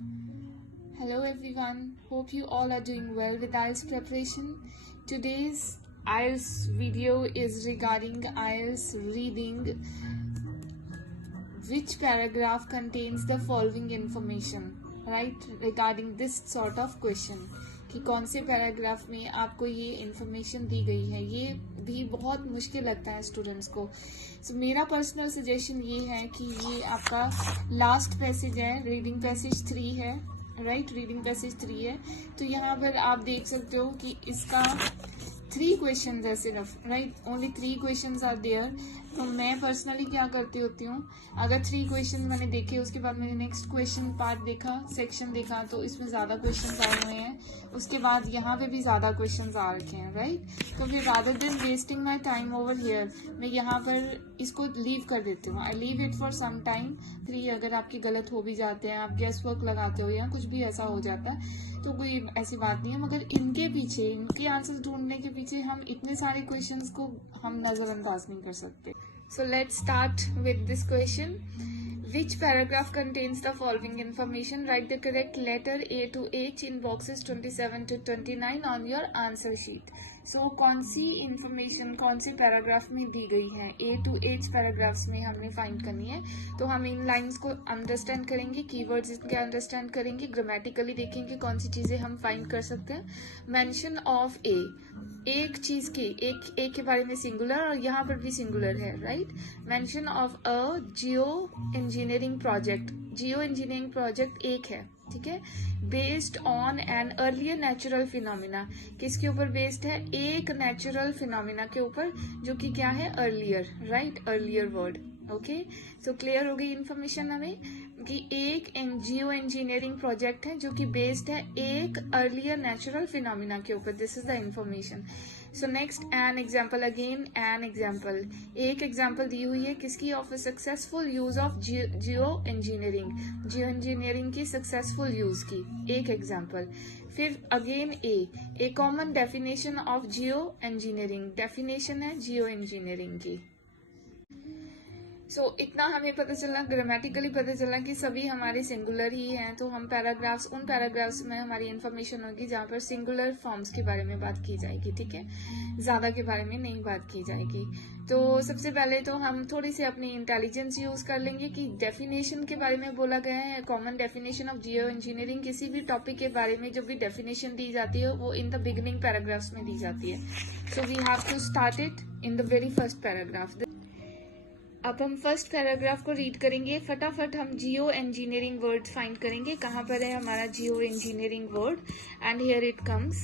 Hello everyone, hope you all are doing well with IELTS preparation. Today's IELTS video is regarding IELTS reading. Which paragraph contains the following information, right? Regarding this sort of question कि कौन से paragraph में आपको ये information दी गई है, ये भी बहुत मुश्किल लगता है स्टूडेंट्स को. सो मेरा पर्सनल सजेशन ये है कि ये आपका लास्ट पैसेज है, रीडिंग पैसेज 3 है, राइट? रीडिंग पैसेज 3 है. तो यहाँ पर आप देख सकते हो कि इसका 3 क्वेश्चन है सिर्फ, right? Only 3 question are there. तो मैं पर्सनली क्या करती होती हूँ, अगर 3 क्वेश्चन मैंने देखे उसके बाद मैंने नेक्स्ट क्वेश्चन पार्ट देखा, सेक्शन देखा, तो इसमें ज़्यादा क्वेश्चन आए हुए हैं, उसके बाद यहाँ पे भी ज़्यादा क्वेश्चन आ रखे हैं, राइट? तो फिर rather than wasting my time over here, मैं यहाँ पर इसको लीव कर देती हूँ. I leave it for some time. 3 अगर आपके गलत हो भी जाते हैं, आप गेस वर्क लगाते हो या कुछ भी ऐसा हो जाता है, तो कोई ऐसी बात नहीं है. मगर इनके पीछे, इनके आंसर ढूंढने के पीछे हम इतने सारे क्वेश्चंस को हम नजरअंदाज नहीं कर सकते. So let's start with this question. Which paragraph contains the following information? Write the correct letter A to H in boxes 27 to 29 on your answer sheet. So कौन सी इंफॉर्मेशन कौन सी पैराग्राफ में दी गई है? A to H पैराग्राफ्स में हमने find करनी है. तो हम इन लाइंस को अंडरस्टैंड करेंगे, कीवर्ड्स इनके अंडरस्टैंड करेंगे, ग्रामेटिकली देखेंगे कौन सी चीजें हम फाइंड कर सकते हैं. मेंशन ऑफ ए, एक चीज की, एक के बारे में सिंगुलर और यहाँ पर भी सिंगुलर है, right? Mention of a Jio engineering project. Jio engineering project एक है, ठीक है. Based on an earlier natural phenomena, किसके ऊपर बेस्ड है? एक नेचुरल फिनोमिना के ऊपर, जो कि क्या है? Earlier, right? Earlier word. Okay, so clear हो गई इन्फॉर्मेशन हमें कि एक जियो इंजीनियरिंग प्रोजेक्ट है जो कि बेस्ड है एक अर्लियर नेचुरल फिनोमिना के ऊपर. This is the information. So next, an example. Again an example, एक एग्जाम्पल दी हुई है किसकी? Of successful use of geo engineering, Jio engineering की सक्सेसफुल यूज की एक एग्जाम्पल. फिर again A common definition of geo engineering, definition है geo engineering की. सो इतना हमें पता चला, ग्रामेटिकली पता चला कि सभी हमारे सिंगुलर ही हैं. तो हम पैराग्राफ्स, उन पैराग्राफ्स में हमारी इन्फॉर्मेशन होगी जहाँ पर सिंगुलर फॉर्म्स के बारे में बात की जाएगी, ठीक है? ज़्यादा के बारे में नहीं बात की जाएगी. तो सबसे पहले तो हम थोड़ी सी अपनी इंटेलिजेंस यूज कर लेंगे कि डेफिनेशन के बारे में बोला गया है. Common definition of geo engineering, किसी भी टॉपिक के बारे में जो भी डेफिनेशन दी जाती है वो इन द बिगिनिंग पैराग्राफ्स में दी जाती है. So we have to start it in the very first paragraph. अब हम फर्स्ट पैराग्राफ को रीड करेंगे. फटाफट हम जियो इंजीनियरिंग वर्ड फाइंड करेंगे. कहाँ पर है हमारा geo engineering word? And here it comes,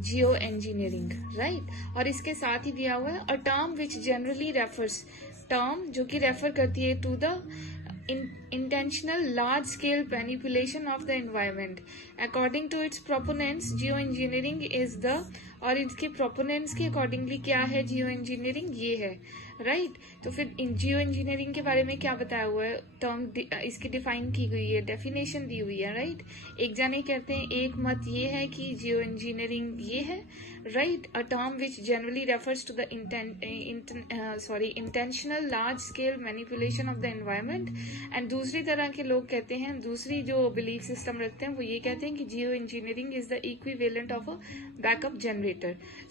geo engineering, right? और इसके साथ ही दिया हुआ है a term which generally refers, term जो कि रेफर करती है to the intentional large scale manipulation of the environment. According to its proponents, geoengineering is the, और इसके प्रोपोनेंट्स के अकॉर्डिंगली क्या है जियो इंजीनियरिंग? ये है, राइट? तो फिर जियो इंजीनियरिंग के बारे में क्या बताया हुआ है? टर्म इसकी डिफाइन की गई है, डेफिनेशन दी हुई है, राइट? एक जाने कहते हैं, एक मत ये है कि जियो इंजीनियरिंग ये है, right? A term which generally refers to the intentional large scale manipulation of the environment. And दूसरी तरह के लोग कहते हैं, दूसरी जो बिलीफ सिस्टम रखते हैं, वो ये कहते हैं कि geo engineering is the equivalent of a backup generator.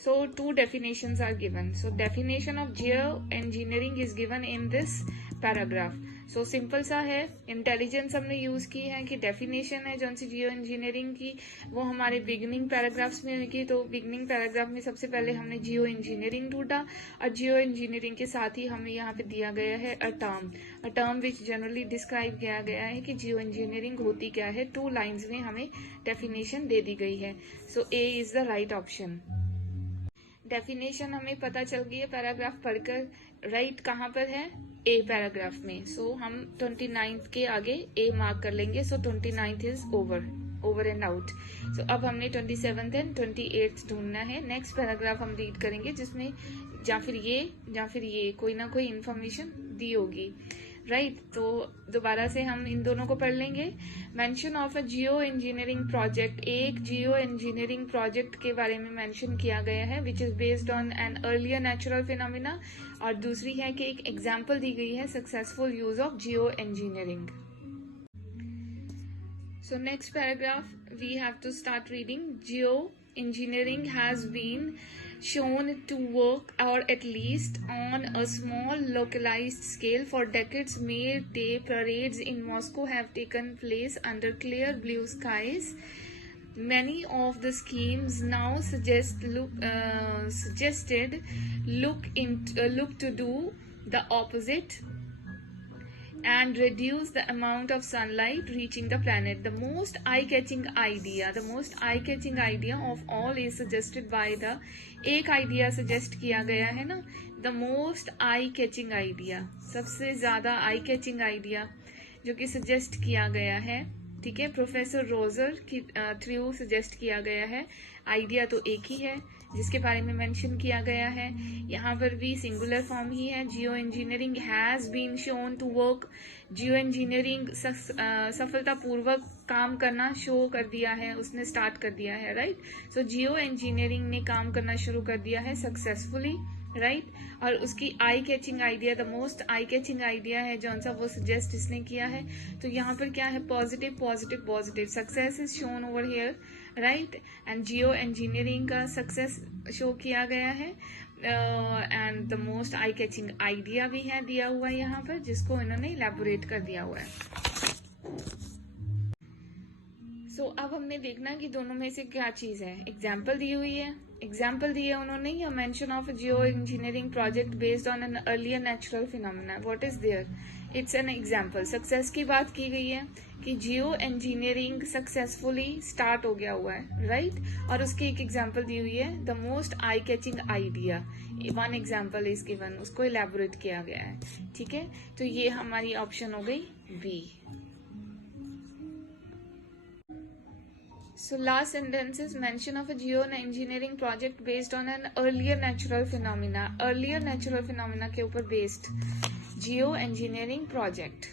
So 2 definitions are given. So definition of geoengineering is given in this paragraph. So simple सा है, इंटेलिजेंस हमने यूज की है कि डेफिनेशन है जो सी जियो इंजीनियरिंग की वो हमारे बिगिनिंग पैराग्राफ्स में होगी. तो बिगिनिंग पैराग्राफ में सबसे पहले हमने जियो इंजीनियरिंग ढूंढा और जियो इंजीनियरिंग के साथ ही हमें यहाँ पे दिया गया है a term which generally describe किया गया है कि जियो इंजीनियरिंग होती क्या है. 2 लाइन्स में हमें डेफिनेशन दे दी गई है. So A is the right option. Definition हमें पता चल गई है पैराग्राफ पढ़कर, राइट? कहाँ पर है? ए पैराग्राफ में. सो हम 29th के आगे ए मार्क कर लेंगे. So 29th is over and out. So अब हमने 27th एंड 28th ढूंढना है. नेक्स्ट पैराग्राफ हम रीड करेंगे जिसमें या फिर ये कोई ना कोई इंफॉर्मेशन दी होगी, राइट? तो दोबारा से हम इन दोनों को पढ़ लेंगे. Mention of a Jio engineering project, एक जियो इंजीनियरिंग प्रोजेक्ट के बारे में मेंशन किया गया है which is based on an earlier natural phenomena. और दूसरी है कि एक एग्जाम्पल दी गई है successful use of geo engineering. So next paragraph we have to start reading. Geoengineering has been shown to work, or at least on a small localized scale, for decades. May Day parades in Moscow have taken place under clear blue skies. Many of the schemes now suggested look to do the opposite and reduce the amount of sunlight reaching the planet. The most eye-catching idea of all is suggested by the एक idea suggest किया गया है ना, the most eye catching idea, सबसे ज्यादा eye catching idea जो कि suggest किया गया है, ठीक है, प्रोफेसर रोजर की थ्रू सजेस्ट किया गया है. आइडिया तो एक ही है जिसके बारे में मेंशन किया गया है. यहाँ पर भी सिंगुलर फॉर्म ही है. Geo engineering has been shown to work. Geo engineering सफलतापूर्वक काम करना शो कर दिया है, उसने स्टार्ट कर दिया है, राइट. सो जियो इंजीनियरिंग ने काम करना शुरू कर दिया है सक्सेसफुली, राइट. और उसकी eye catching idea, the most eye catching idea है जौन सा वो सजेस्ट इसने किया है. तो यहाँ पर क्या है, positive positive positive, success is shown over here, right. And Jio engineering का सक्सेस शो किया गया है. And the most eye catching idea भी है दिया हुआ है यहाँ पर, जिसको इन्होंने इलेबोरेट कर दिया हुआ है. सो अब हमने देखना कि दोनों में से क्या चीज है. एग्जाम्पल दी हुई है, एग्जाम्पल दी है उन्होंने, या mention of geo engineering project based on an earlier natural phenomena. What is there, it's an example. Success की बात की गई है कि जियो इंजीनियरिंग सक्सेसफुली स्टार्ट हो गया हुआ है, राइट. और उसकी एक एग्जाम्पल दी हुई है, the most eye catching idea, one example is given, उसको इलेबोरेट किया गया है, ठीक है. तो ये हमारी ऑप्शन हो गई B. So last sentence is mention of a geoengineering project based on an earlier natural phenomena. Earlier natural phenomena के ऊपर based geoengineering project.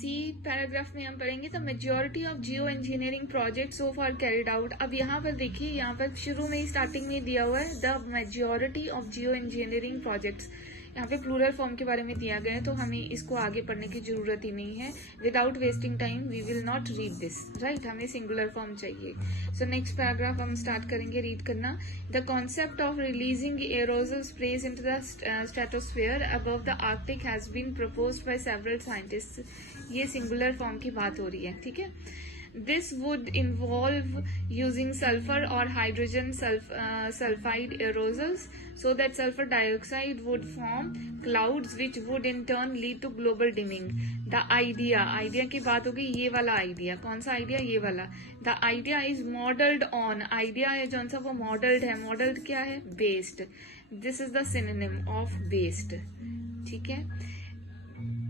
सी पैराग्राफ में हम पढ़ेंगे the majority of geo engineering project so far carried out. अब यहाँ पर देखिए, यहाँ पर शुरू में ही स्टार्टिंग में दिया हुआ है the majority of geo engineering projects. यहाँ पे प्लूरल फॉर्म के बारे में दिया गया है, तो हमें इसको आगे पढ़ने की जरूरत ही नहीं है. Without wasting time we will not read this, right. हमें सिंगुलर फॉर्म चाहिए. सो नेक्स्ट पैराग्राफ हम स्टार्ट करेंगे रीड करना. The concept of releasing aerosol sprays into the stratosphere above the Arctic has been proposed by several scientist. ये singular form की बात हो रही है, ठीक है. This would involve using sulfur or hydrogen sulfide aerosols so that sulfur dioxide would form clouds which would in turn lead to global dimming. The idea की बात हो गई, ये वाला आइडिया. कौन सा आइडिया, ये वाला. The idea is modeled on, idea है जौन सा वो मॉडल्ड है. मॉडल्ड क्या है, based. This is the synonym of based, ठीक है.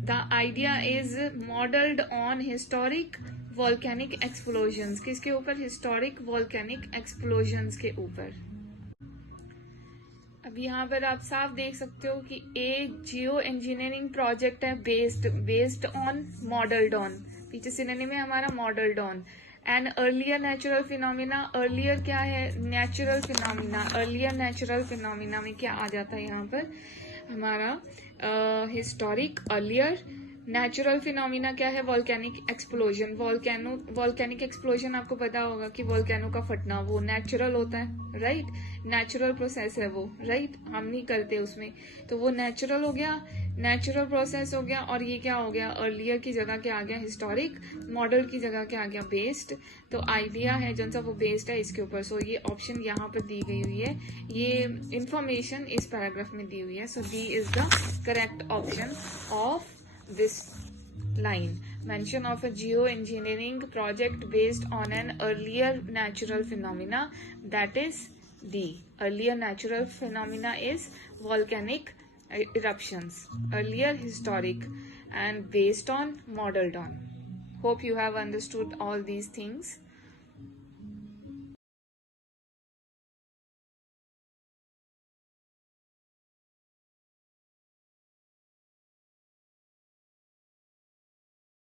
The idea is modeled on historic volcanic explosions. किसके ऊपर, हिस्टोरिक वॉल्केनिक एक्सप्लोजन्स के ऊपर. अब यहाँ पर आप साफ देख सकते हो कि एक जियो इंजीनियरिंग प्रोजेक्ट है बेस्ड ऑन, मॉडल्ड ऑन. पीछे सिनोनिम है हमारा modelled on. And earlier natural phenomena, earlier क्या है, natural phenomena. Earlier natural phenomena में क्या आ जाता है यहाँ पर हमारा, हिस्टोरिक. अर्लियर नेचुरल फिनोमिना क्या है, वॉल्केनिक एक्सप्लोजन. वॉल्केनिक एक्सप्लोजन आपको पता होगा कि वॉल्केनो का फटना वो नेचुरल होता है, राइट. नेचुरल प्रोसेस है वो, राइट. हम नहीं करते उसमें, तो वो नेचुरल हो गया, नेचुरल प्रोसेस हो गया. और ये क्या हो गया, अर्लियर की जगह क्या आ गया, हिस्टोरिक. मॉडल की जगह क्या आ गया, बेस्ड. तो आइडिया है जौन सा वो बेस्ड है इसके ऊपर. सो ये ऑप्शन यहाँ पर दी गई हुई है, ये इंफॉर्मेशन इस पैराग्राफ में दी हुई है. So D is the correct option of this line. Mention of a geoengineering project based on an earlier natural phenomena, that is D. Earlier natural phenomena is volcanic eruptions. Earlier historic and based on, modeled on. Hope you have understood all these things.